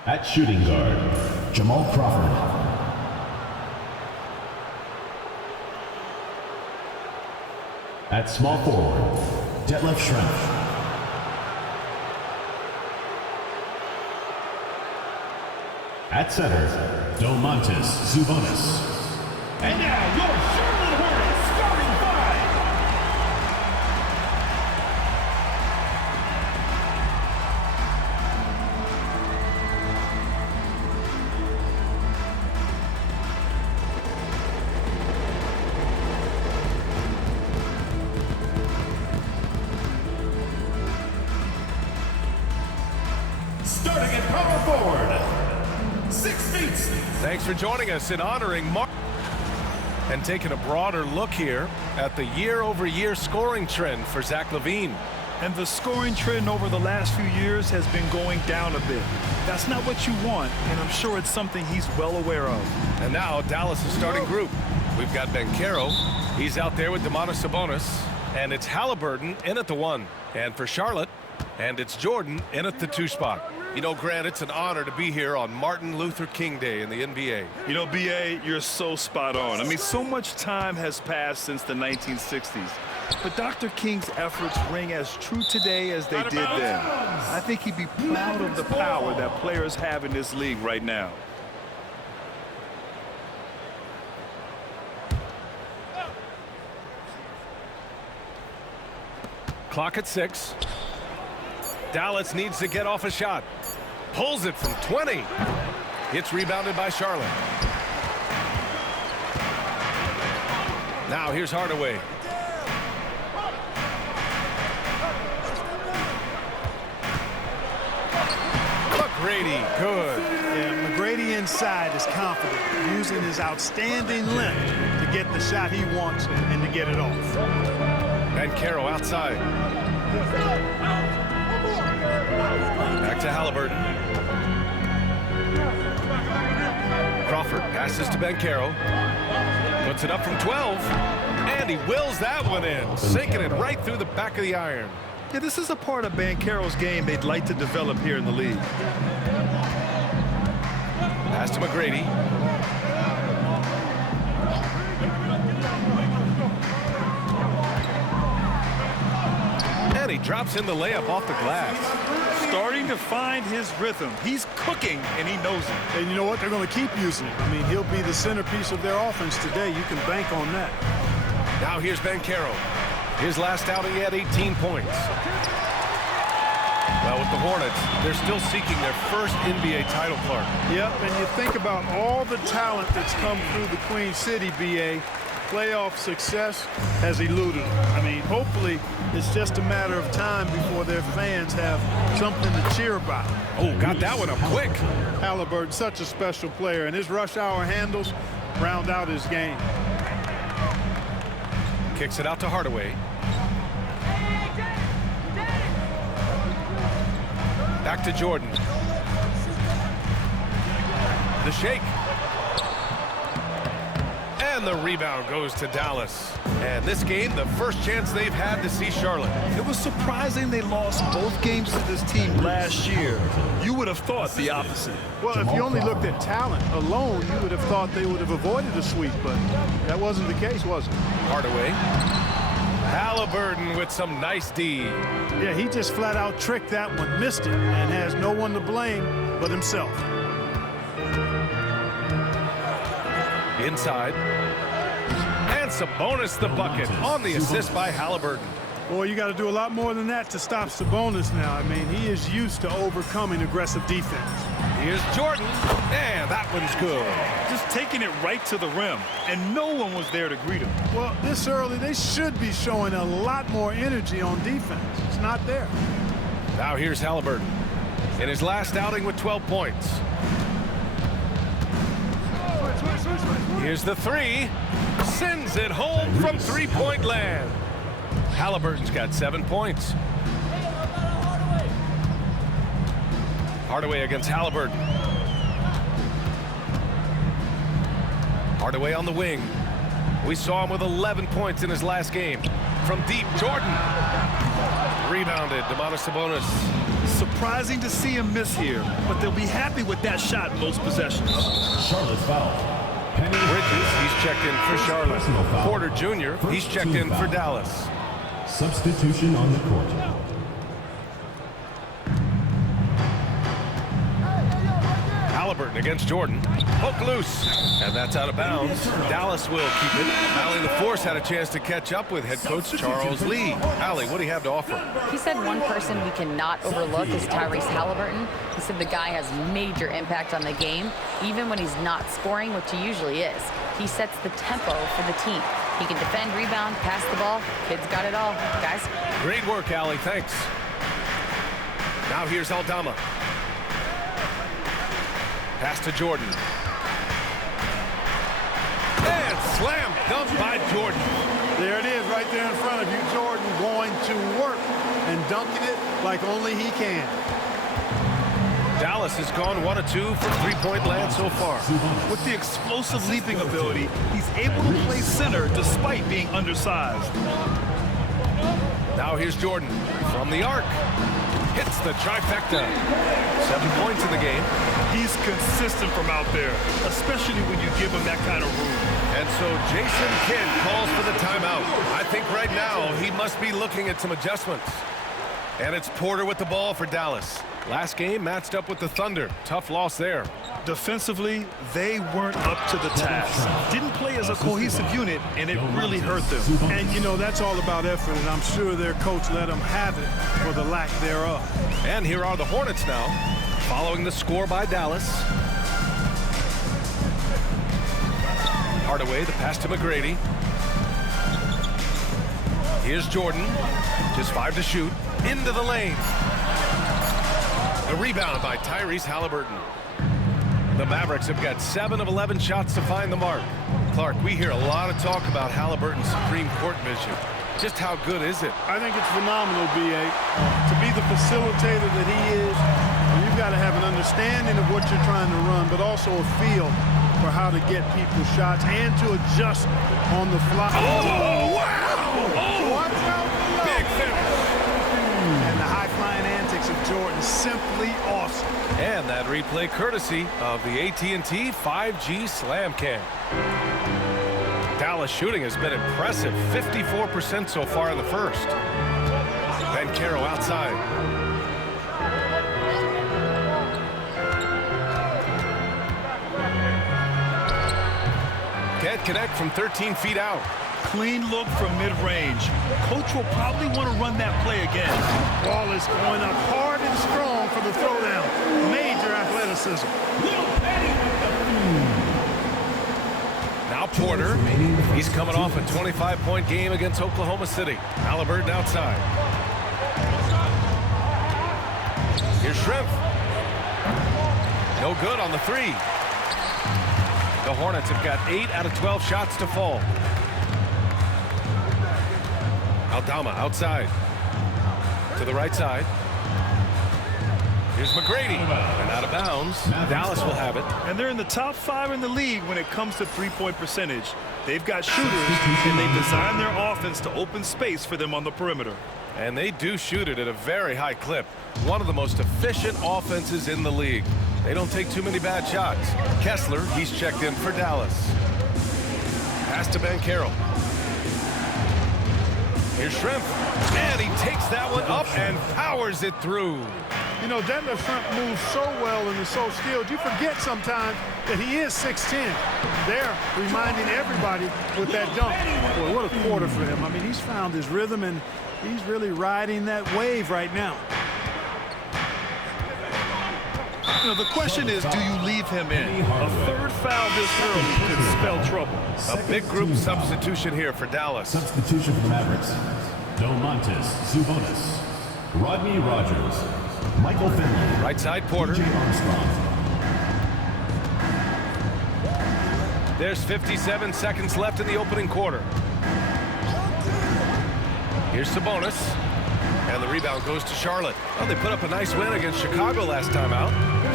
At shooting guard, Jamal Crawford. At small forward, Detlef Schrempf. At center, Domantas Sabonis. And now your Charlotte Hornets starting five. Starting at power forward, 6 feet. Thanks for joining us in honoring Mark and taking a broader look here at the year-over-year scoring trend for Zach LaVine. And the scoring trend over the last few years has been going down a bit. That's not what you want, and I'm sure it's something he's well aware of. And now Dallas' starting group. We've got Banchero. He's out there with Domantas Sabonis. And it's Halliburton in at the 1. And for Charlotte, and it's Jordan in at the 2 spot. You know, Grant, it's an honor to be here on Martin Luther King Day in the NBA. You know, B.A., you're so spot on. I mean, so much time has passed since the 1960s. But Dr. King's efforts ring as true today as they did then. I think he'd be proud of the power that players have in this league right now. Clock at 6. Dallas needs to get off a shot. Pulls it from 20. It's rebounded by Charlotte. Now here's Hardaway. McGrady, good. Yeah, McGrady inside is confident, using his outstanding length to get the shot he wants and to get it off. Banchero outside. Back to Halliburton. Crawford passes to Banchero. Puts it up from 12. And he wills that one in. Sinking it right through the back of the iron. Yeah, this is a part of Banchero's game they'd like to develop here in the league. Pass to McGrady. And he drops in the layup off the glass. Starting to find his rhythm. He's cooking, and he knows it. And you know what? They're going to keep using it. I mean, he'll be the centerpiece of their offense today. You can bank on that. Now here's Banchero. His last outing, he had 18 points. Well, with the Hornets, they're still seeking their first NBA title, Clark. Yep, and you think about all the talent that's come through the Queen City, B.A., playoff success has eluded them. I mean, hopefully it's just a matter of time before their fans have something to cheer about. Oh, got that one up quick. Halliburton, such a special player, and his rush hour handles round out his game. Kicks it out to Hardaway. Back to Jordan. The shake. And the rebound goes to Dallas. And this game, the first chance they've had to see Charlotte. It was surprising they lost both games to this team last year. You would have thought the opposite. Well, if you only looked at talent alone, you would have thought they would have avoided a sweep, but that wasn't the case, was it? Hardaway. Halliburton with some nice D. Yeah, he just flat out tricked that one, missed it, and has no one to blame but himself. Inside. And Sabonis the bucket on the assist by Halliburton. Boy, you got to do a lot more than that to stop Sabonis now. I mean, he is used to overcoming aggressive defense. Here's Jordan, and that one's good. Just taking it right to the rim, and no one was there to greet him. Well, this early, they should be showing a lot more energy on defense. It's not there. Now here's Halliburton in his last outing with 12 points. Here's the 3. Sends it home from three-point land. Halliburton's got 7 points. Hardaway against Halliburton. Hardaway on the wing. We saw him with 11 points in his last game. From deep, Jordan. Rebounded, Domantas Sabonis. Surprising to see him miss here, but they'll be happy with that shot most possessions. Charlotte foul. Penny Bridges, he's checked in for Charlotte. Personal foul. Porter Jr., he's First checked team in for foul. Dallas. Substitution on the court. Halliburton against Jordan. Hook loose. And that's out of bounds. Dallas will keep it. Allie LaForce had a chance to catch up with head coach Charles Lee. Allie, what do you have to offer? He said one person we cannot overlook is Tyrese Halliburton. He said the guy has major impact on the game, even when he's not scoring, which he usually is. He sets the tempo for the team. He can defend, rebound, pass the ball. Kid's got it all, guys. Great work, Allie. Thanks. Now here's Aldama. Pass to Jordan. And slam dunk by Jordan. There it is right there in front of you. Jordan going to work and dunking it like only he can. Dallas has gone 1 of 2 for three-point land so far. With the explosive leaping ability, he's able to play center despite being undersized. Now here's Jordan from the arc. Hits the trifecta. 7 points in the game. He's consistent from out there, especially when you give him that kind of room. And so Jason Kidd calls for the timeout. I think right now he must be looking at some adjustments. And it's Porter with the ball for Dallas. Last game matched up with the Thunder. Tough loss there. Defensively, they weren't up to the task. Didn't play as a cohesive unit, and it really hurt them. And, you know, that's all about effort, and I'm sure their coach let them have it for the lack thereof. And here are the Hornets now, following the score by Dallas. Hardaway, the pass to McGrady. Here's Jordan, just 5 to shoot, into the lane. The rebound by Tyrese Halliburton. The Mavericks have got 7 of 11 shots to find the mark. Clark, we hear a lot of talk about Halliburton's supreme court vision. Just how good is it? I think it's phenomenal, B.A. To be the facilitator that he is, you've got to have an understanding of what you're trying to run, but also a feel for how to get people's shots and to adjust on the fly. Oh, wow! Oh, watch out below. Big finish. And the high-flying antics of Jordan, simply awesome. And that replay courtesy of the AT&T 5G Slam Cam. Dallas shooting has been impressive, 54% so far in the first. Banchero outside. Can't connect from 13 feet out. Clean look from mid-range. Coach will probably want to run that play again. Ball is going up hard and strong for the throwdown. Major athleticism. Now Porter. He's coming off a 25-point game against Oklahoma City. Halliburton outside. Here's Shrimp. No good on the 3. The Hornets have got 8 out of 12 shots to fall. Aldama outside. To the right side. Here's McGrady. And out of bounds. Dallas will have it. And they're in the top 5 in the league when it comes to three-point percentage. They've got shooters, and they've designed their offense to open space for them on the perimeter. And they do shoot it at a very high clip. One of the most efficient offenses in the league. They don't take too many bad shots. Kessler, he's checked in for Dallas. Pass to Banchero. Here's Shrimp. And he takes that one up and powers it through. You know, Detlef Shrimp moves so well and is so skilled. You forget sometimes that he is 6'10". They're reminding everybody with that dunk. Boy, what a quarter for him. I mean, he's found his rhythm, and he's really riding that wave right now. You know, the question is, do you leave him in? A third foul this early could spell trouble. A big group substitution here for Dallas. Substitution for the Mavericks. Domantas Sabonis. Rodney Rogers. Michael Finley. Right side Porter. J. Armstrong. There's 57 seconds left in the opening quarter. Here's Sabonis. And the rebound goes to Charlotte. Well, they put up a nice win against Chicago last time out.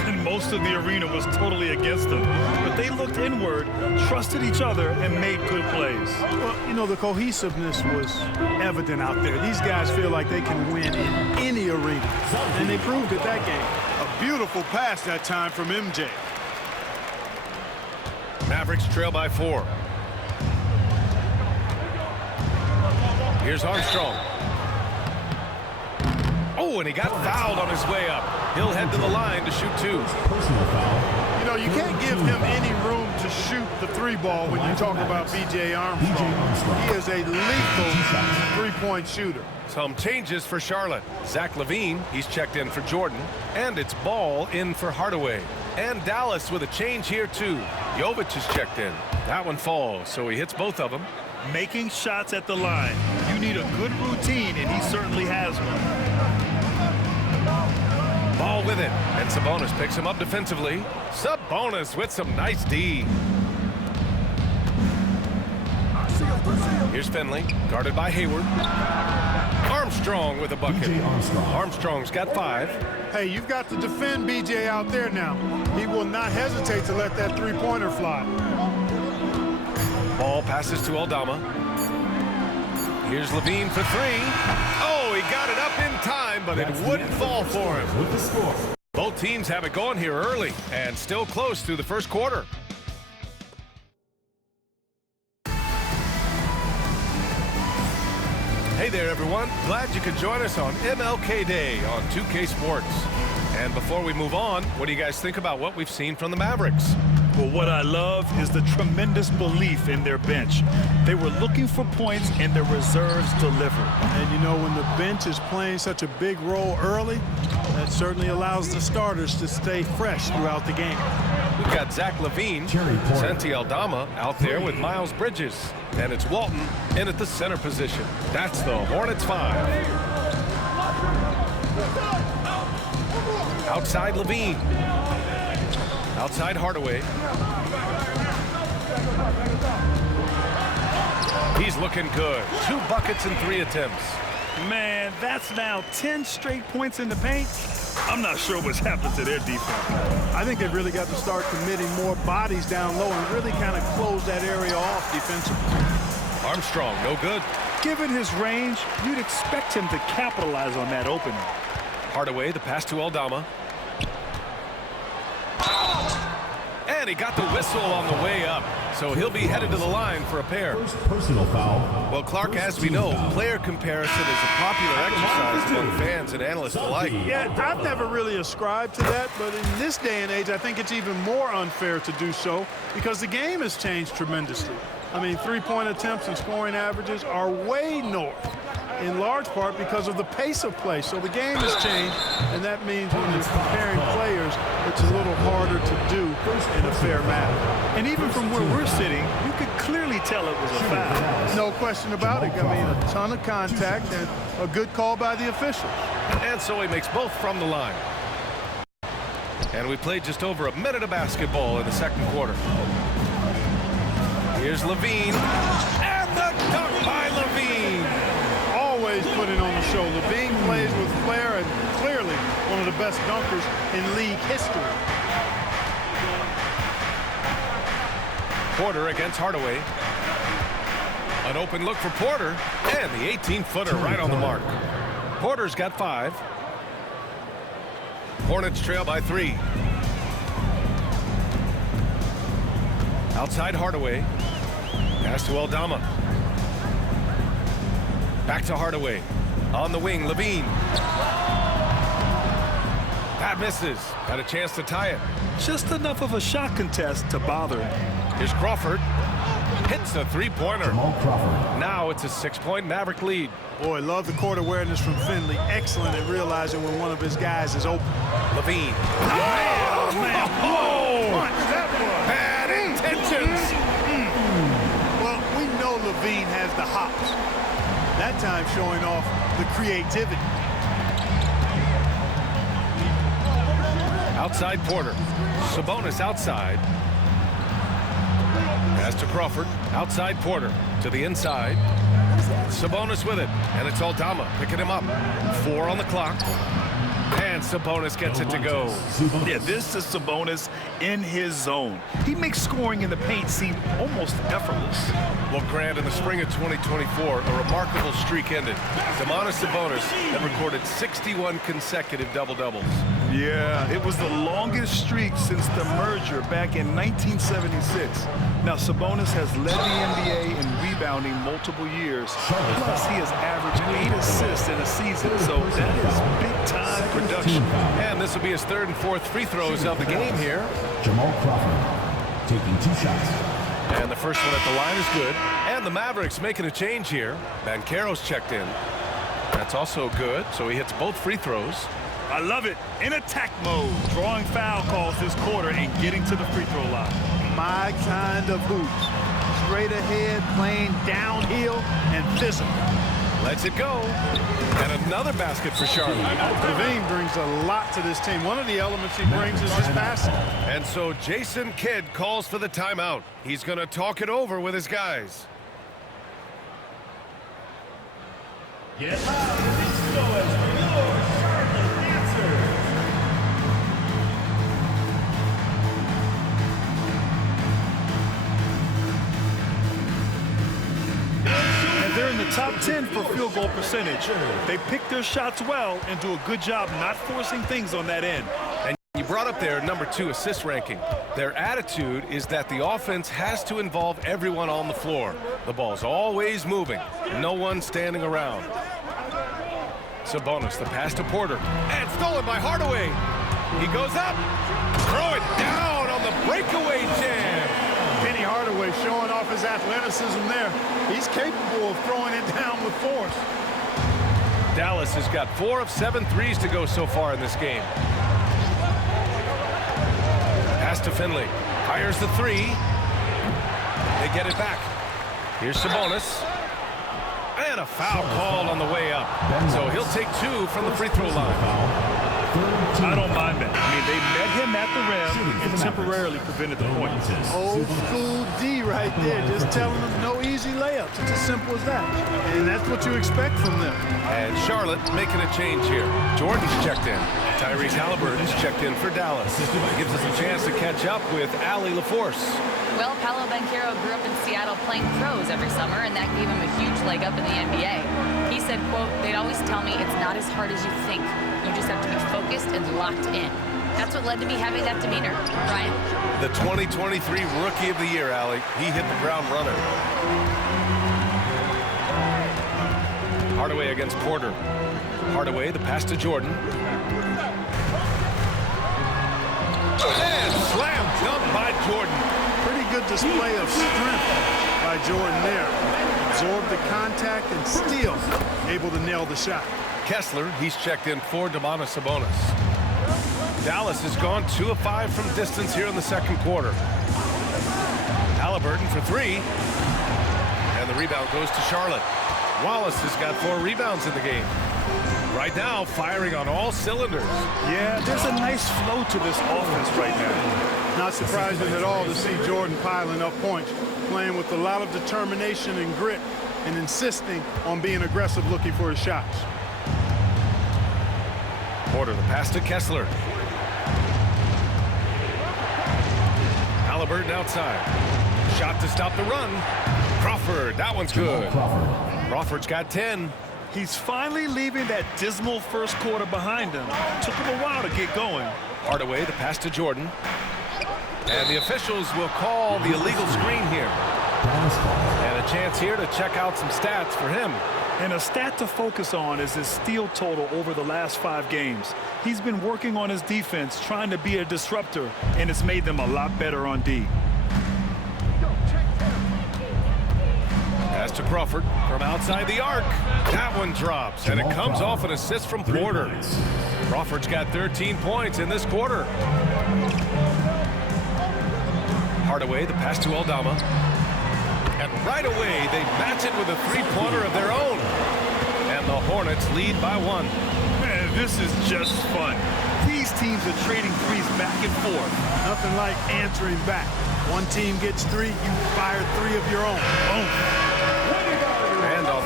and most of the arena was totally against them. But they looked inward, trusted each other, and made good plays. Well, you know, the cohesiveness was evident out there. These guys feel like they can win in any arena, and they proved it that game. A beautiful pass that time from MJ. Mavericks trail by 4. Here's Armstrong. Oh, and he got fouled on his way up. He'll head to the line to shoot 2. Personal foul. You know, you can't give him any room to shoot the 3 ball when you talk about B.J. Armstrong. He is a lethal three-point shooter. Some changes for Charlotte. Zach LaVine, he's checked in for Jordan. And it's Ball in for Hardaway. And Dallas with a change here, too. Jovic is checked in. That one falls, so he hits both of them. Making shots at the line. You need a good routine, and he certainly has one. Ball with it, and Sabonis picks him up defensively. Sabonis with some nice D. Here's Finley, guarded by Hayward. Armstrong with a bucket. B.J. Armstrong. Armstrong's got 5. Hey, you've got to defend B.J. out there now. He will not hesitate to let that three-pointer fly. Ball passes to Aldama. Here's LaVine for 3. Oh, he got it up in time, but it wouldn't fall for him. With the score. Both teams have it going here early and still close through the first quarter. Hey there, everyone. Glad you could join us on MLK Day on 2K Sports. And before we move on, what do you guys think about what we've seen from the Mavericks? Well, what I love is the tremendous belief in their bench. They were looking for points, and their reserves delivered. And you know, when the bench is playing such a big role early, that certainly allows the starters to stay fresh throughout the game. We've got Zach LaVine, Jerry Porter. Santi Aldama out there with Miles Bridges. And it's Walton in at the center position. That's the Hornets 5. Outside LaVine. Outside Hardaway. He's looking good. 2 buckets and 3 attempts. Man, that's now 10 straight points in the paint. I'm not sure what's happened to their defense. I think they've really got to start committing more bodies down low and really kind of close that area off defensively. Armstrong, no good. Given his range, you'd expect him to capitalize on that opening. Hardaway, the pass to Aldama. And he got the whistle on the way up, so he'll be headed to the line for a pair. First personal foul. Well, Clark, as we know, player comparison is a popular exercise among fans and analysts alike. Yeah, I've never really ascribed to that, but in this day and age, I think it's even more unfair to do so because the game has changed tremendously. I mean, three-point attempts and scoring averages are way north, in large part because of the pace of play. So the game has changed, and that means when you're comparing players, it's a little harder to do in a fair manner. And even from where we're sitting, you could clearly tell it was a foul. No question about it. I mean, a ton of contact and a good call by the officials. And so he makes both from the line. And we played just over a minute of basketball in the second quarter. Here's LaVine. And the dunk by LaVine. Always putting on the show. LaVine plays with flair and clearly one of the best dunkers in league history. Porter against Hardaway. An open look for Porter. And the 18-footer right on the mark. Porter's got 5. Hornets trail by 3. Outside Hardaway. Pass to Aldama. Back to Hardaway. On the wing, LaVine. That misses. Got a chance to tie it. Just enough of a shot contest to bother him. Here's Crawford. Hits the three-pointer. Jamal Crawford. Now it's a 6-point Maverick lead. Boy, love the court awareness from Finley. Excellent at realizing when one of his guys is open. LaVine. Oh, man. Oh! Punch that was. Bad intentions. Well, we know LaVine has the hops. That time showing off the creativity. Outside Porter. Sabonis outside. Pass to Crawford. Outside Porter. To the inside. Sabonis with it. And it's Aldama picking him up. 4 on the clock. And And Sabonis gets it to go. Yeah, this is Sabonis in his zone. He makes scoring in the paint seem almost effortless. Well, Grant, in the spring of 2024, a remarkable streak ended. Domantas Sabonis had recorded 61 consecutive double-doubles. Yeah, it was the longest streak since the merger back in 1976. Now, Sabonis has led the NBA in rebounding multiple years. Plus, he has averaged 8 assists in a season, so that is big-time production. And this will be his third and fourth free throws of the game here. Jamal Crawford taking 2 shots. And the first one at the line is good. And the Mavericks making a change here. Banchero's checked in. That's also good, so he hits both free throws. I love it. In attack mode, drawing foul calls this quarter and getting to the free throw line. My kind of hoops. Straight ahead, playing downhill, and physical. Lets it go. And another basket for Charlotte. Levine brings a lot to this team. One of the elements he brings is his passing. And so Jason Kidd calls for the timeout. He's going to talk it over with his guys. Get loud. This is your Charlotte Dancers. They're in the top 10 for field goal percentage. They pick their shots well and do a good job not forcing things on that end. And you brought up their number 2 assist ranking. Their attitude is that the offense has to involve everyone on the floor. The ball's always moving. No one standing around. Sabonis, the pass to Porter. And stolen by Hardaway. He goes up. Throw it down on the breakaway jam. Penny Hardaway showing off his athleticism there. He's capable of throwing it down with force. Dallas has got 4 of 7 threes to go so far in this game. Pass to Finley. Fires the 3. They get it back. Here's Sabonis. And a foul called on the way up. So he'll take 2 from the free throw line. I don't mind that. I mean, they met him at the rim and temporarily prevented the point. Old school D right there, just telling them no easy layups. It's as simple as that. And that's what you expect from them. And Charlotte making a change here. Jordan's checked in. Tyrese Halliburton's checked in for Dallas. Gives us a chance to catch up with Allie LaForce. Well, Paolo Banchero grew up in Seattle playing pros every summer, and that gave him a huge leg up in the NBA. He said, quote, "They'd always tell me it's not as hard as you think. You just have to be focused and locked in." That's what led to me having that demeanor. Ryan? The 2023 Rookie of the Year, Allie. He hit the ground running. Hardaway against Porter. Hardaway, the pass to Jordan. And slam dunk by Jordan. Pretty good display of strength by Jordan there. Absorbed the contact and still able to nail the shot. Kessler, he's checked in for Domantas Sabonis. Dallas has gone 2 of 5 from distance here in the second quarter. Halliburton for 3. And the rebound goes to Charlotte. Wallace has got 4 rebounds in the game. Right now, firing on all cylinders. Yeah, there's a nice flow to this offense right now. Not surprising at all to see Jordan piling up points, playing with a lot of determination and grit, and insisting on being aggressive looking for his shots. Porter, the pass to Kessler. Halliburton outside. Shot to stop the run. Crawford, that one's good. Crawford's got 10. He's finally leaving that dismal first quarter behind him. Took him a while to get going. Hardaway, the pass to Jordan. And the officials will call the illegal screen here. And a chance here to check out some stats for him. And a stat to focus on is his steal total over the last 5 games. He's been working on his defense, trying to be a disruptor, and it's made them a lot better on D. Pass to Crawford from outside the arc. That one drops, and it comes off an assist from Porter. Crawford's got 13 points in this quarter. Hardaway, the pass to Aldama. And right away, they match it with a 3-pointer of their own. And the Hornets lead by 1. Man, this is just fun. These teams are trading threes back and forth. Nothing like answering back. One team gets 3, you fire 3 of your own. Boom. And on the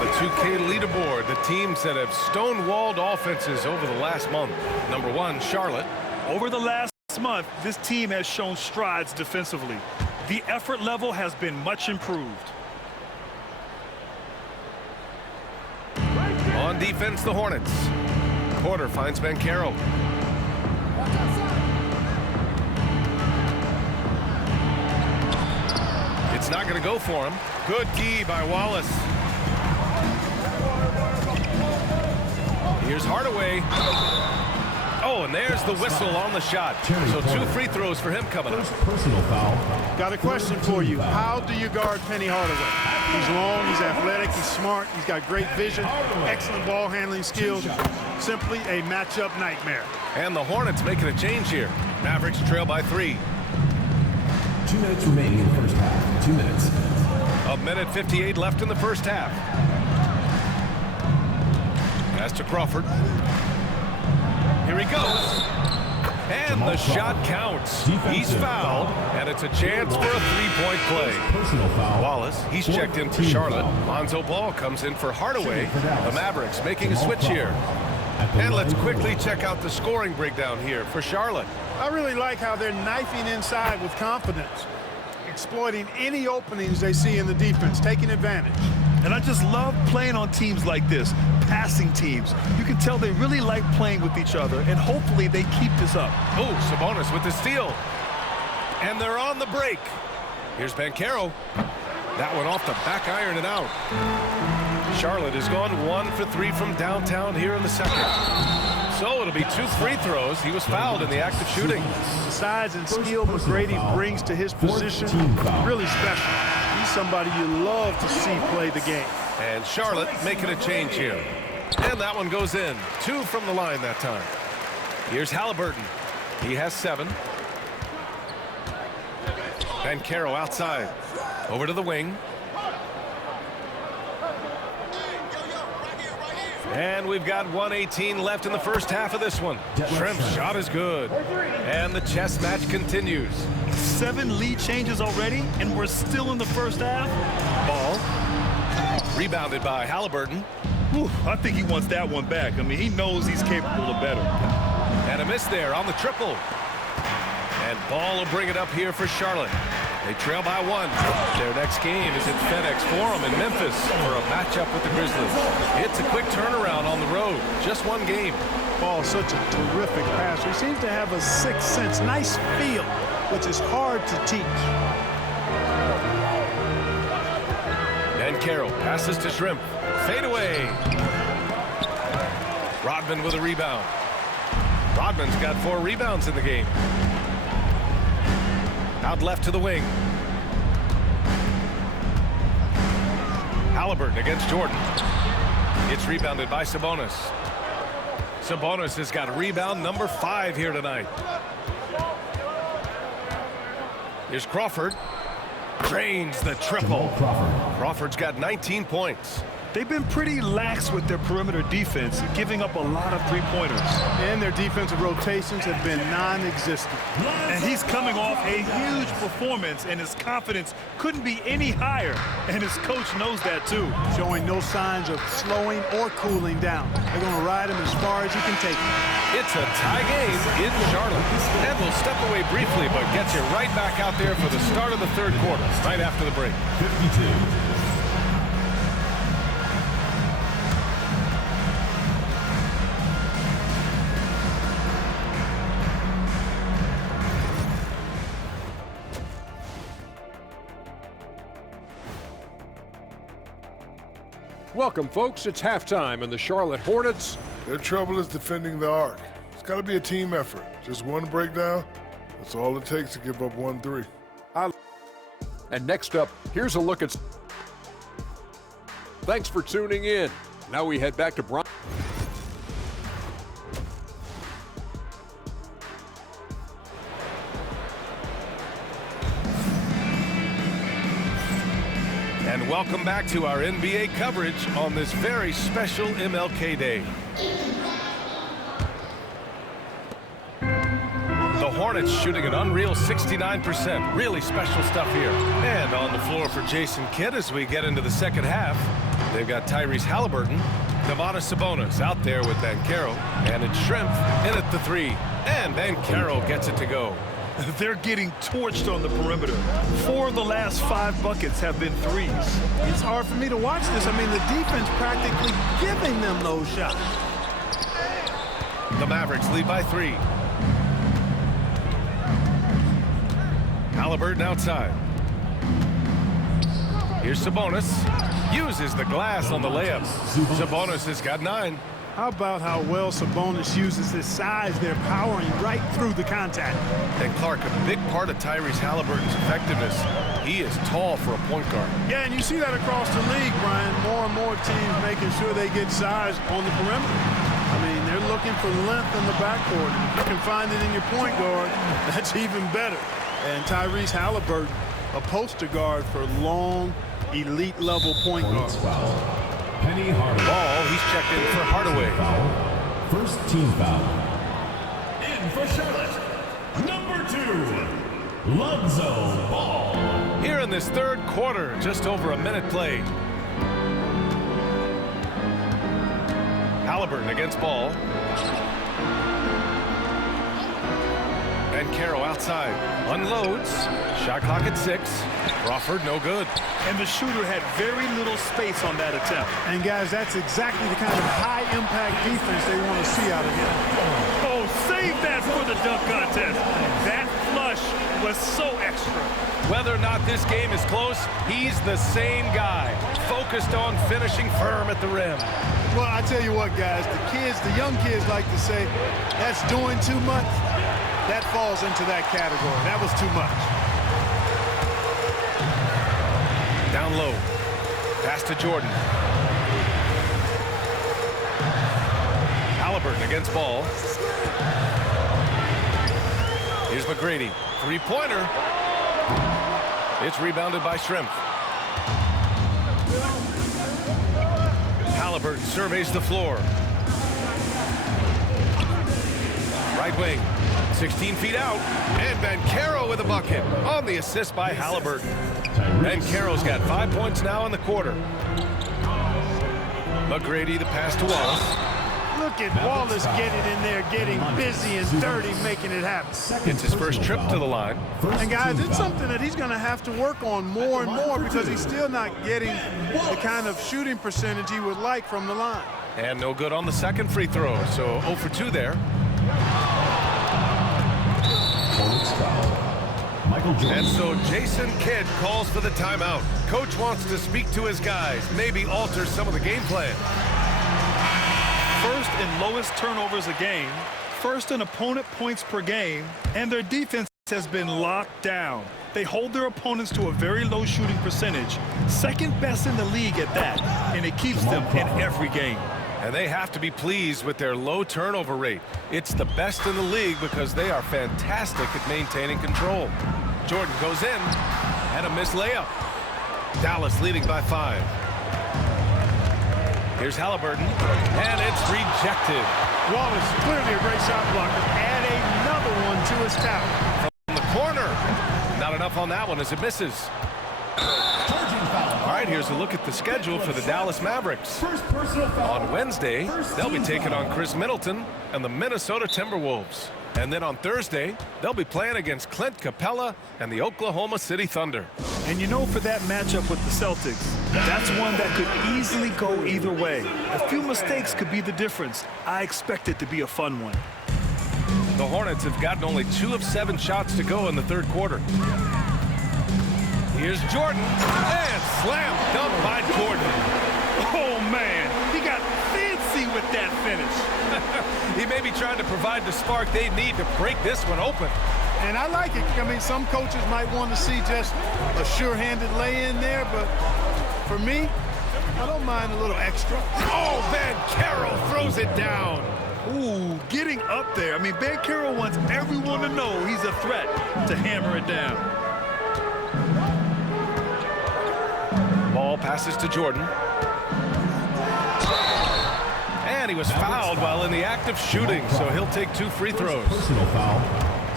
2K leaderboard, the teams that have stonewalled offenses over the last month. Number 1, Charlotte. Over the last month, this team has shown strides defensively. The effort level has been much improved. On defense, the Hornets. Porter finds Banchero. It's not going to go for him. Good D by Wallace. Here's Hardaway. Oh, and there's the whistle on the shot. So 2 free throws for him coming up. Personal foul. Got a question for you. How do you guard Penny Hardaway? He's long, he's athletic, he's smart, he's got great vision, excellent ball handling skills. Simply a matchup nightmare. And the Hornets making a change here. Mavericks trail by 3. 2 minutes remaining in the first half. 2 minutes. A minute 58 left in the first half. Pass to Crawford. Here he goes. And the shot counts. He's fouled, and it's a chance for a 3-point play. Personal foul. Wallace, he's checked in for Charlotte. Lonzo Ball comes in for Hardaway. The Mavericks making a switch here. And let's quickly check out the scoring breakdown here for Charlotte. I really like how they're knifing inside with confidence, exploiting any openings they see in the defense, taking advantage. And I just love playing on teams like this, passing teams. You can tell they really like playing with each other, and hopefully they keep this up. Oh, Sabonis with the steal. And they're on the break. Here's Banchero. That one off the back iron and out. Charlotte has gone 1 for 3 from downtown here in the second. So it'll be 2 free throws. He was fouled in the act of shooting. The size and skill McGrady brings to his position, really special. He's somebody you love to see play the game. And Charlotte making a change here. And that one goes in. 2 from the line that time. Here's Halliburton. He has 7. Banchero outside. Over to the wing. And we've got 1:18 left in the first half of this one. Shrimp's shot is good. And the chess match continues. 7 lead changes already, and we're still in the first half. Ball. Rebounded by Halliburton. Whew, I think he wants that one back. I mean, he knows he's capable of better. And a miss there on the triple. And Ball will bring it up here for Charlotte. They trail by 1. Their next game is at FedEx Forum in Memphis for a matchup with the Grizzlies. It's a quick turnaround on the road. Just 1 game. Ball, such a terrific passer. He seems to have a sixth sense, nice feel, which is hard to teach. Banchero passes to Shrimp. Fade away. Rodman with a rebound. Rodman's got 4 rebounds in the game. Out left to the wing. Halliburton against Jordan. It's rebounded by Sabonis. Sabonis has got rebound number 5 here tonight. Here's Crawford. Drains the triple. Crawford's got 19 points. They've been pretty lax with their perimeter defense, giving up a lot of 3-pointers. And their defensive rotations have been non-existent. And he's coming off a huge performance, and his confidence couldn't be any higher. And his coach knows that, too. Showing no signs of slowing or cooling down. They're going to ride him as far as you can take him. It's a tie game in Charlotte. And we'll step away briefly, but get you right back out there for the start of the third quarter, right after the break. 52. Welcome, folks. It's halftime, and the Charlotte Hornets. Their trouble is defending the arc. It's got to be a team effort. Just one breakdown, that's all it takes to give up 1-3. And next up, here's a look at... Thanks for tuning in. Now we head back to Brian. And welcome back to our NBA coverage on this very special MLK Day. The The Hornets shooting an unreal 69%. Really special stuff here. And on the floor for Jason Kidd as we get into the second half. They've got Tyrese Halliburton, Domantas Sabonis out there with Banchero, and it's Shrimp in at the 3. And Banchero gets it to go. They're getting torched on the perimeter. 4 of the last 5 buckets have been threes. It's hard for me to watch this. I mean, the defense practically giving them those shots. The Mavericks lead by 3. Halliburton outside. Here's Sabonis. Uses the glass on the layup. Sabonis has got 9. How about how well Sabonis uses his size? They're powering right through the contact. And Clark, a big part of Tyrese Halliburton's effectiveness. He is tall for a point guard. Yeah, and you see that across the league, Brian. More and more teams making sure they get size on the perimeter. I mean, they're looking for length in the backcourt. And if you can find it in your point guard, that's even better. And Tyrese Halliburton, a poster guard for long, elite-level point guards. Penny Hardaway. Ball, he's checked in for Hardaway. First team foul. In for Charlotte, number 2, Lonzo Ball. Here in this third quarter, just over a minute played. Halliburton against Ball. Banchero outside. Unloads. Shot clock at 6. Crawford, no good. And the shooter had very little space on that attempt. And, guys, that's exactly the kind of high-impact defense they want to see out of him. Oh, save that for the dunk contest. That flush was so extra. Whether or not this game is close, he's the same guy, focused on finishing firm at the rim. Well, I tell you what, guys, the young kids like to say, that's doing too much. That falls into that category. That was too much. Down low. Pass to Jordan. Halliburton against Ball. Here's McGrady. Three-pointer. It's rebounded by Shrimp. Halliburton surveys the floor. Right wing. 16 feet out. And Banchero with a bucket on the assist by Halliburton. Banchero's got 5 points now in the quarter. McGrady, the pass to Wallace. Look at Wallace getting in there, getting busy and dirty, making it happen. It's his first trip to the line. And, guys, it's something that he's going to have to work on more and more because he's still not getting the kind of shooting percentage he would like from the line. And no good on the second free throw, so 0 for 2 there. Michael Jordan. And so Jason Kidd calls for the timeout. Coach wants to speak to his guys, maybe alter some of the game plan. First and lowest turnovers a game, first in opponent points per game, and their defense has been locked down. They hold their opponents to a very low shooting percentage, second best in the league at that, and it keeps them in every game. And they have to be pleased with their low turnover rate. It's the best in the league because they are fantastic at maintaining control. Jordan goes in, and a missed layup. Dallas leading by 5. Here's Halliburton, and it's rejected. Wallace, clearly a great shot blocker. Add another one to his talent. From the corner. Not enough on that one as it misses. All right, here's a look at the schedule for the Dallas Mavericks. On Wednesday, they'll be taking on Chris Middleton and the Minnesota Timberwolves. And then on Thursday, they'll be playing against Clint Capella and the Oklahoma City Thunder. And you know, for that matchup with the Celtics, that's one that could easily go either way. A few mistakes could be the difference. I expect it to be a fun one. The Hornets have gotten only 2 of 7 shots to go in the third quarter. Here's Jordan, and slam dunk by Jordan. Oh, man, he got fancy with that finish. He may be trying to provide the spark they need to break this one open. And I like it. I mean, some coaches might want to see just a sure-handed lay-in there, but for me, I don't mind a little extra. Oh, Banchero throws it down. Ooh, getting up there. I mean, Banchero wants everyone to know he's a threat to hammer it down. Ball passes to Jordan. And he was fouled while in the act of shooting, so he'll take 2 free throws. Personal foul.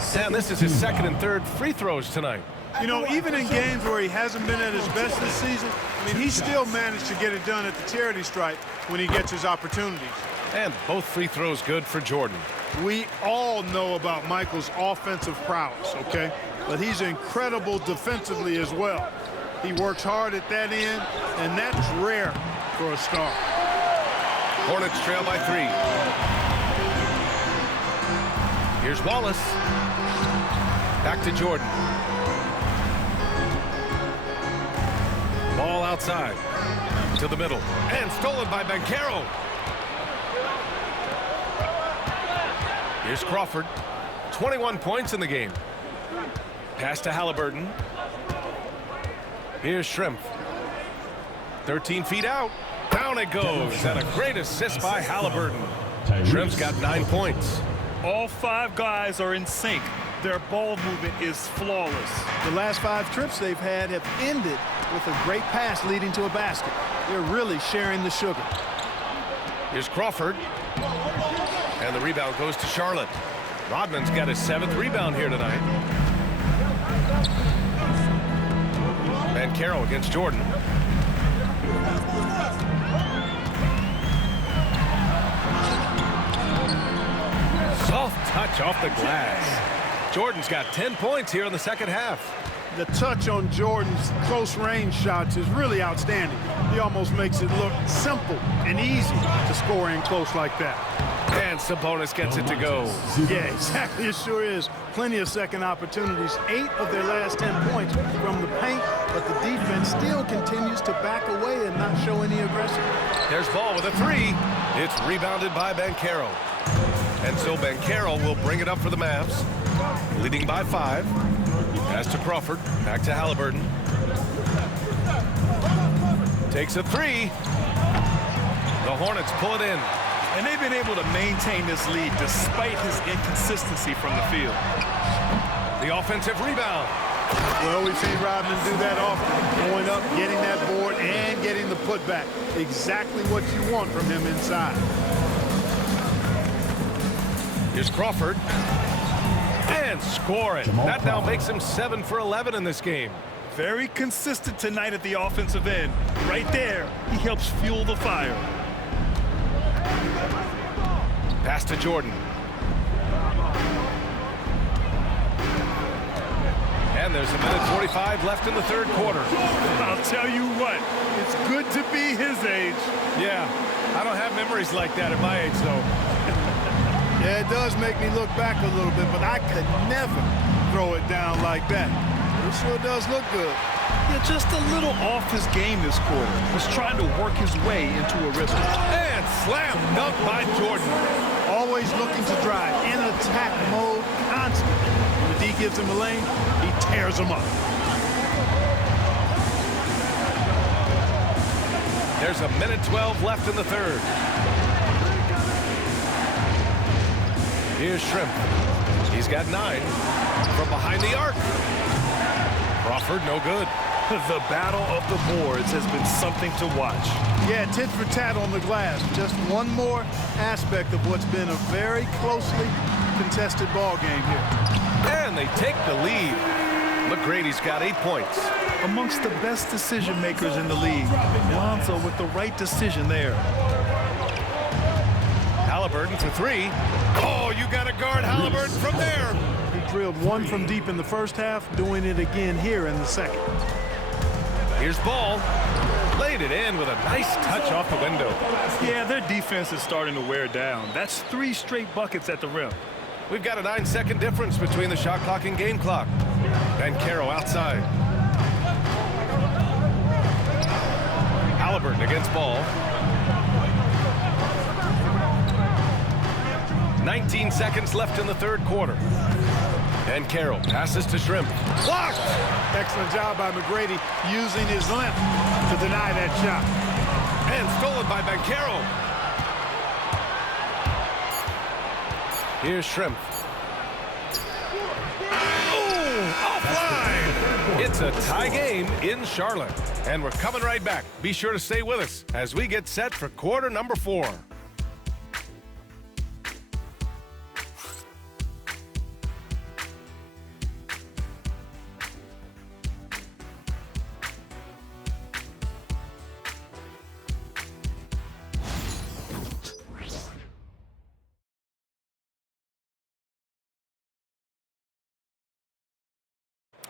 And this is his second and third free throws tonight. You know, even in games where he hasn't been at his best this season, I mean, he still managed to get it done at the charity stripe when he gets his opportunities. And both free throws good for Jordan. We all know about Michael's offensive prowess, okay? But he's incredible defensively as well. He works hard at that end, and that's rare for a star. Hornets trail by 3. Here's Wallace. Back to Jordan. Ball outside. To the middle. And stolen by Banchero. Here's Crawford. 21 points in the game. Pass to Halliburton. Here's Shrimp. 13 feet out. Down it goes. And a great assist by Halliburton. Shrimp's got 9 points. All 5 guys are in sync. Their ball movement is flawless. The last 5 trips they've had have ended with a great pass leading to a basket. They're really sharing the sugar. Here's Crawford. And the rebound goes to Charlotte. Rodman's got his 7th rebound here tonight. Banchero against Jordan. Soft touch off the glass. Jordan's got 10 points here in the second half. The touch on Jordan's close range shots is really outstanding. He almost makes it look simple and easy to score in close like that. And Sabonis gets it to go. Yeah, exactly. It sure is. Plenty of second opportunities. 8 of their last 10 points from the paint, but the defense still continues to back away and not show any aggression. There's Ball with a 3. It's rebounded by Banchero. And so Banchero will bring it up for the Mavs, leading by 5. Pass to Crawford. Back to Halliburton. Takes a 3. The Hornets pull it in. And they've been able to maintain this lead despite his inconsistency from the field. The offensive rebound. Well, we've seen Rodman do that often. Going up, getting that board, and getting the putback. Exactly what you want from him inside. Here's Crawford. And scoring. That now makes him 7 for 11 in this game. Very consistent tonight at the offensive end. Right there, he helps fuel the fire. Pass to Jordan. And there's a minute 45 left in the third quarter. I'll tell you what, it's good to be his age. Yeah, I don't have memories like that at my age, though. Yeah, it does make me look back a little bit, but I could never throw it down like that. It sure does look good. Yeah, just a little off his game this quarter. Was trying to work his way into a rhythm. And slam dunk by Jordan. Always looking to drive, in attack mode, constantly. When the D gives him a lane, he tears him up. There's a minute 12 left in the third. Here's Shrimp. He's got 9 from behind the arc. Crawford, no good. The battle of the boards has been something to watch. Yeah, tit for tat on the glass. Just one more aspect of what's been a very closely contested ball game here. And they take the lead. McGrady's got 8 points. Amongst the best decision makers in the league, Lonzo with the right decision there. Halliburton for 3. Oh, you got to guard Halliburton from there. He drilled 1 from deep in the first half, doing it again here in the second. Here's Ball. Laid it in with a nice touch off the window. Yeah, their defense is starting to wear down. That's 3 straight buckets at the rim. We've got a 9-second difference between the shot clock and game clock. Banchero outside. Halliburton against Ball. 19 seconds left in the third quarter. Banchero passes to Shrimp. Blocked! Excellent job by McGrady using his length to deny that shot. And stolen by Banchero. Here's Shrimp. Oh, offline! It's a tie game in Charlotte. And we're coming right back. Be sure to stay with us as we get set for quarter number 4.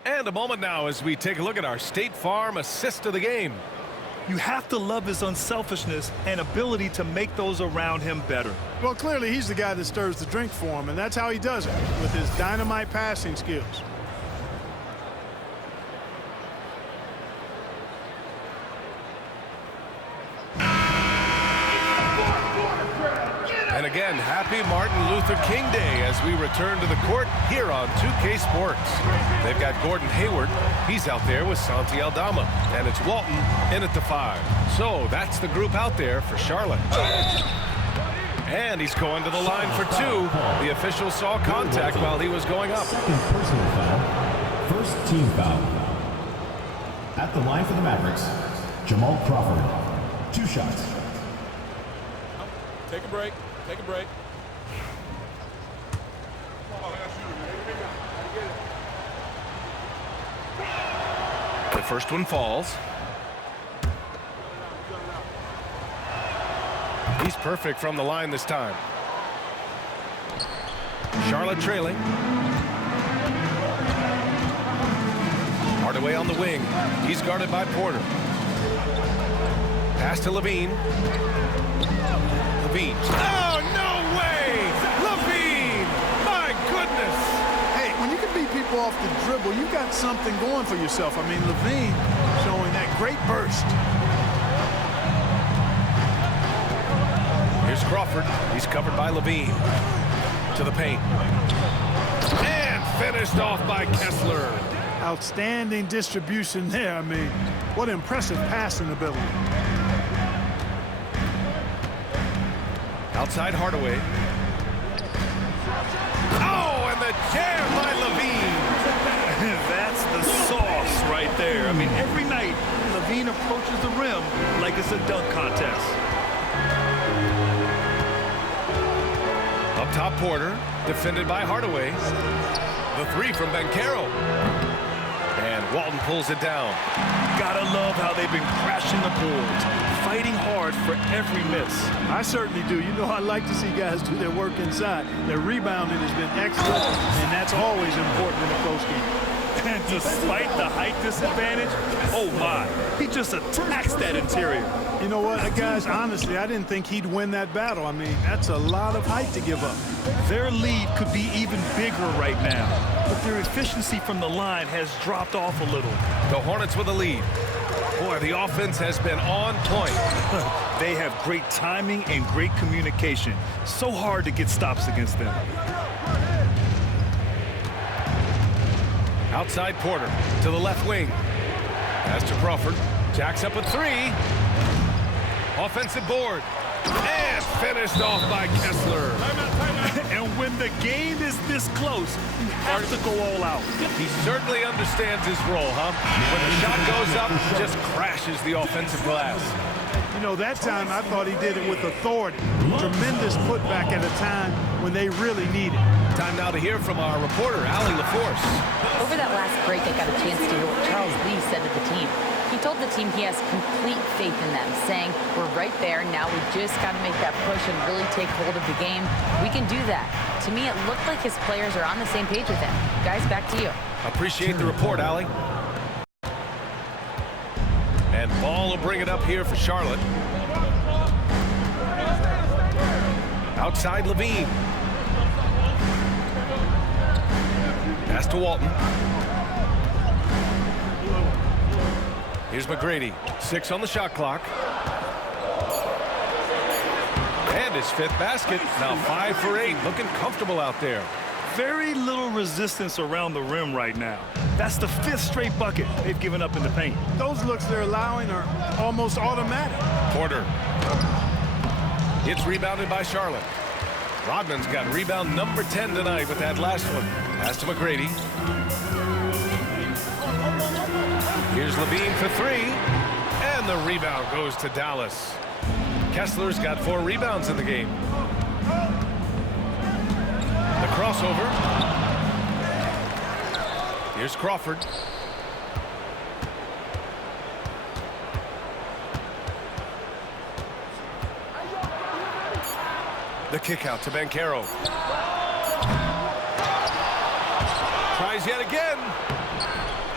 And a moment now as we take a look at our State Farm assist of the game. You have to love his unselfishness and ability to make those around him better. Well, clearly he's the guy that stirs the drink for him, and that's how he does it, with his dynamite passing skills. And again, happy Martin Luther King Day as we return to the court here on 2K Sports. They've got Gordon Hayward. He's out there with Santi Aldama. And it's Walton in at the 5. So that's the group out there for Charlotte. And he's going to the line for 2. The official saw contact while he was going up. Second personal foul. First team foul. At the line for the Mavericks, Jamal Crawford. 2 shots. Take a break. Take a break. The first one falls. He's perfect from the line this time. Charlotte trailing. Hardaway on the wing. He's guarded by Porter. Pass to Levine. Levine. Oh, no way! Levine! My goodness! Hey, when you can beat people off the dribble, you got something going for yourself. I mean, Levine showing that great burst. Here's Crawford. He's covered by Levine. To the paint. And finished off by Kessler. Outstanding distribution there. I mean, what impressive passing ability. Outside Hardaway. Oh, and the jam by Levine. That's the sauce right there. I mean, every night, Levine approaches the rim like it's a dunk contest. Up top, Porter. Defended by Hardaway. The 3 from Banchero. And Walton pulls it down. Gotta love how they've been crashing the boards, fighting hard for every miss. I certainly do. You know, I like to see guys do their work inside. Their rebounding has been excellent, and that's always important in a close game. And despite the height disadvantage, oh my, he just attacks that interior. You know what, guys, honestly, I didn't think he'd win that battle. I mean, that's a lot of height to give up. Their lead could be even bigger right now, but their efficiency from the line has dropped off a little. The Hornets with a lead. Boy, the offense has been on point. They have great timing and great communication. So hard to get stops against them. Outside Porter to the left wing. Pass to Crawford. Jacks up a 3. Offensive board. And finished off by Kessler. And when the game is this close, you have to go all out. He certainly understands his role, huh? When the shot goes up, just crashes the offensive glass. You know, that time I thought he did it with authority. Tremendous putback at a time when they really need it. Time now to hear from our reporter, Allie LaForce. Over that last break, I got a chance to hear what Charles Lee said to the team. He told the team he has complete faith in them, saying, we're right there, now we just got to make that push and really take hold of the game. We can do that. To me, it looked like his players are on the same page with him. Guys, back to you. Appreciate the report, Allie. And Ball will bring it up here for Charlotte. Outside Levine. Pass to Walton. Here's McGrady. 6 on the shot clock. And his 5th basket. Now 5 for 8. Looking comfortable out there. Very little resistance around the rim right now. That's the 5th straight bucket they've given up in the paint. Those looks they're allowing are almost automatic. Porter. It's rebounded by Charlotte. Rodman's got rebound number 10 tonight with that last one. Pass to McGrady. Here's Levine for 3. And the rebound goes to Dallas. Kessler's got 4 rebounds in the game. The crossover. Here's Crawford. The kick out to Banchero. Tries yet again.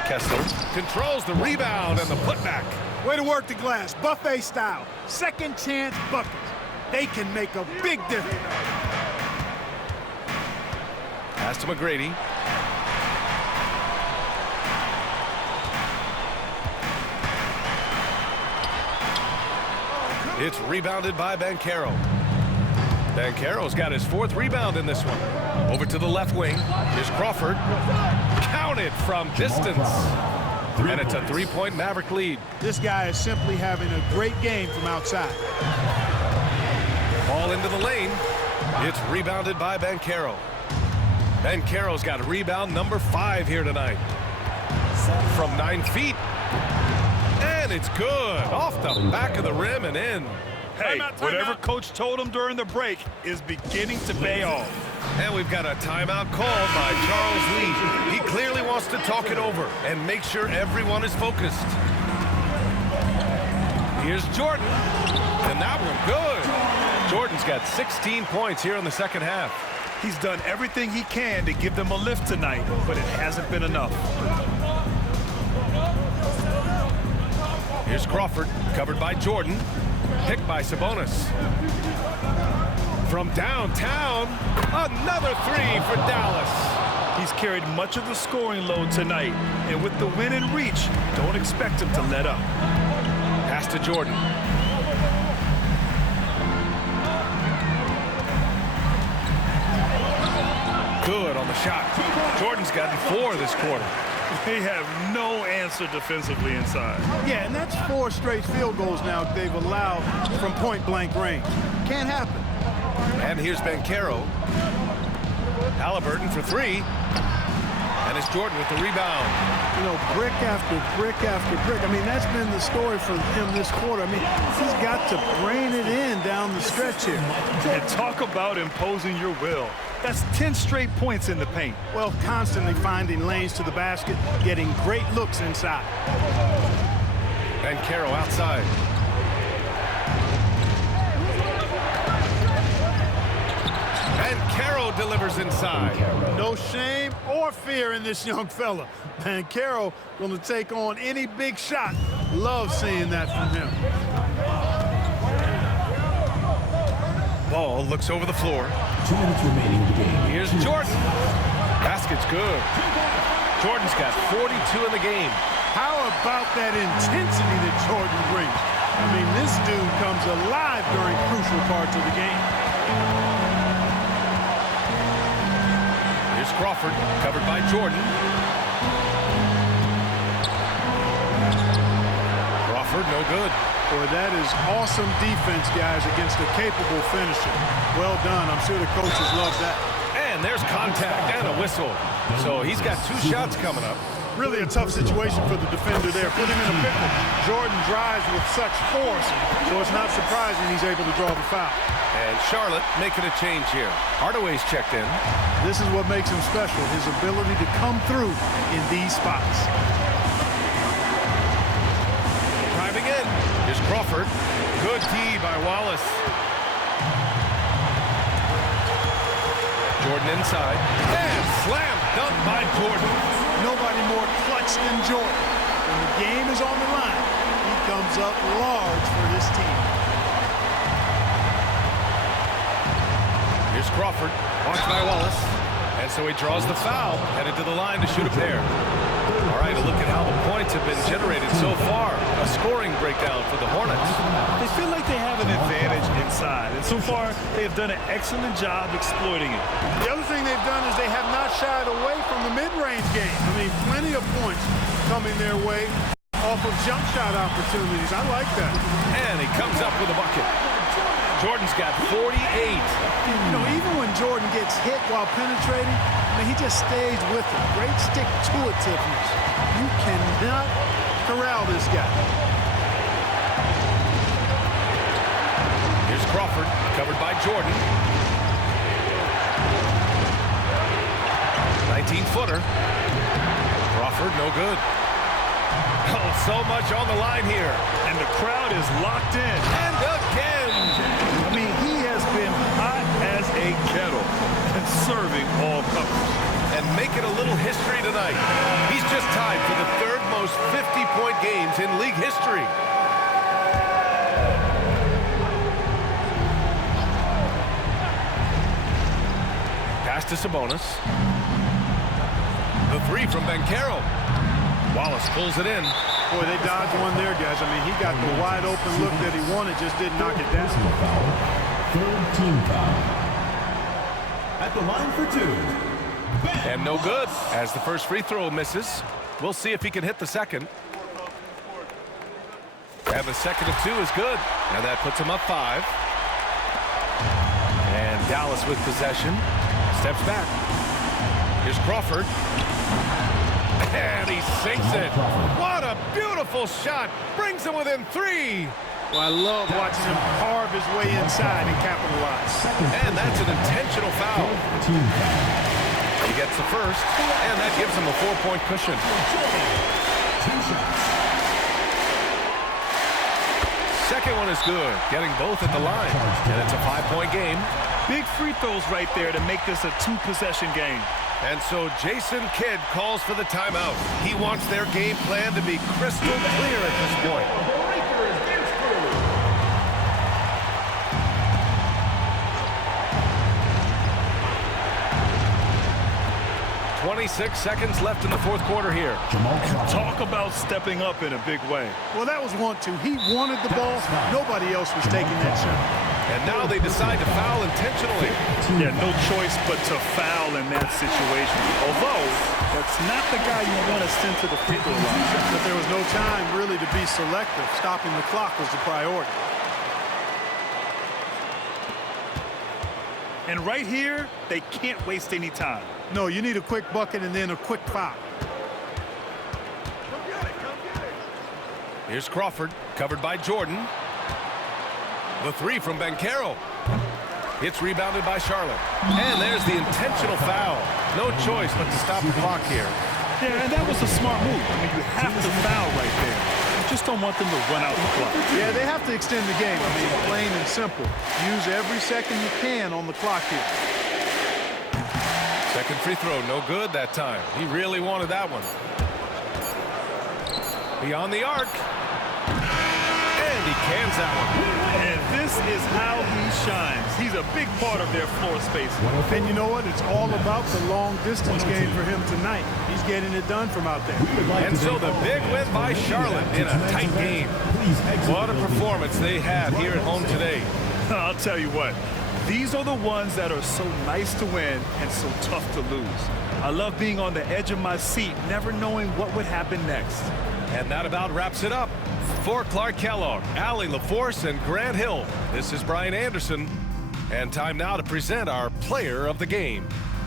Kessler controls the rebound and the putback. Way to work the glass, buffet style. Second chance buckets. They can make a big difference. Pass to McGrady. It's rebounded by Banchero. Banchero's got his 4th rebound in this one. Over to the left wing. Here's Crawford. Counted from distance. And it's a 3-point Maverick lead. This guy is simply having a great game from outside. Ball into the lane. It's rebounded by Banchero. Banchero's got rebound number 5 here tonight. From 9 feet. And it's good. Off the back of the rim and in. Hey, whatever coach told him during the break is beginning to pay off. And we've got a timeout called by Charles Lee. He clearly wants to talk it over and make sure everyone is focused. Here's Jordan. And that one good. Jordan's got 16 points here in the second half. He's done everything he can to give them a lift tonight, but it hasn't been enough. Here's Crawford, covered by Jordan. Picked by Sabonis. From downtown, another 3 for Dallas. He's carried much of the scoring load tonight, and with the win in reach, don't expect him to let up. Pass to Jordan. Good on the shot. Jordan's gotten 4 this quarter. They have no answer defensively inside. Yeah, and that's 4 straight field goals now they've allowed from point-blank range. Can't happen. And here's Banchero. Halliburton for 3. And it's Jordan with the rebound. You know, brick after brick after brick. I mean, that's been the story for him this quarter. I mean, he's got to brain it in down the stretch here. And talk about imposing your will. That's 10 straight points in the paint. Well, constantly finding lanes to the basket, getting great looks inside. Banchero outside. Banchero delivers inside. No shame or fear in this young fella. Banchero going to take on any big shot. Love seeing that from him. Ball looks over the floor. 2 minutes remaining in the game. Here's Jordan. Basket's good. Jordan's got 42 in the game. How about that intensity that Jordan brings? I mean, this dude comes alive during crucial parts of the game. Here's Crawford, covered by Jordan. Crawford, no good. Boy, that is awesome defense, guys, against a capable finisher. Well done. I'm sure the coaches love that. And there's contact and a whistle. So he's got 2 shots coming up. Really a tough situation for the defender there. Put him in a pickle. Jordan drives with such force, so it's not surprising he's able to draw the foul. And Charlotte making a change here. Hardaway's checked in. This is what makes him special, his ability to come through in these spots. Driving in. Here's Crawford. Good D by Wallace. Jordan inside. And slam dunk by Jordan. Nobody more clutch than Jordan. When the game is on the line, he comes up large for his team. Here's Crawford. Watched by Wallace. And so he draws the foul. Headed to the line to shoot a pair. All right, a look at how the points have been generated so far. A scoring breakdown for the Hornets. They feel like they have an advantage inside, and so far they have done an excellent job exploiting it. The other thing they've done is they have not shied away from the mid-range game. I mean, plenty of points coming their way off of jump shot opportunities. I like that. And he comes up with a bucket. Jordan's got 48. You know, even when Jordan gets hit while penetrating, I mean, he just stays with it. Great stick-to-itiveness. You cannot corral this guy. Here's Crawford, covered by Jordan. 19-footer. Crawford, no good. Oh, so much on the line here. And the crowd is locked in. And again. I mean, he has been hot as a kettle and serving all comers. And making a little history tonight. He's just tied for the most 50-point games in league history. Pass to Sabonis. The three from Banchero. Wallace pulls it in. Boy, they dodged one there, guys. I mean, he got the wide open look that he wanted, just didn't knock it down. Foul. Third team foul. At the line for two. And no good, as the first free throw misses. We'll see if he can hit the second. And the second of two is good. And that puts him up 5. And Dallas with possession. Steps back. Here's Crawford. And he sinks it. What a beautiful shot. Brings him within 3. Well, I love watching him carve his way inside and capitalize. And that's an intentional foul. Team foul. He gets the first, and that gives him a 4-point cushion. 2 shots. Second one is good, getting both at the line. And it's a 5-point game. Big free throws right there to make this a 2-possession game. And so Jason Kidd calls for the timeout. He wants their game plan to be crystal clear at this point. 26 seconds left in the fourth quarter here. Talk about stepping up in a big way. Well, that was 1-2. He wanted the ball. Nobody else was taking that shot. And now they decide to foul intentionally. Yeah, no choice but to foul in that situation. Although, that's not the guy you want to send to the free throw line. But there was no time really to be selective. Stopping the clock was the priority. And right here, they can't waste any time. No, you need a quick bucket and then a quick foul. Here's Crawford, covered by Jordan. The three from Banchero. It's rebounded by Charlotte. And there's the intentional foul. No choice but to stop the clock here. Yeah, and that was a smart move. I mean, you have to foul right there. You just don't want them to run out the clock. Yeah, they have to extend the game. I mean, plain and simple. Use every second you can on the clock here. Second free throw, no good that time. He really wanted that one. Beyond the arc. And he cans that one. And this is how he shines. He's a big part of their floor space. And you know what? It's all about the long distance game for him tonight. He's getting it done from out there. And so the big win by Charlotte in a tight game. What a performance they had here at home today. I'll tell you what. These are the ones that are so nice to win and so tough to lose. I love being on the edge of my seat, never knowing what would happen next. And that about wraps it up. For Clark Kellogg, Allie LaForce, and Grant Hill, this is Brian Anderson. And time now to present our player of the game.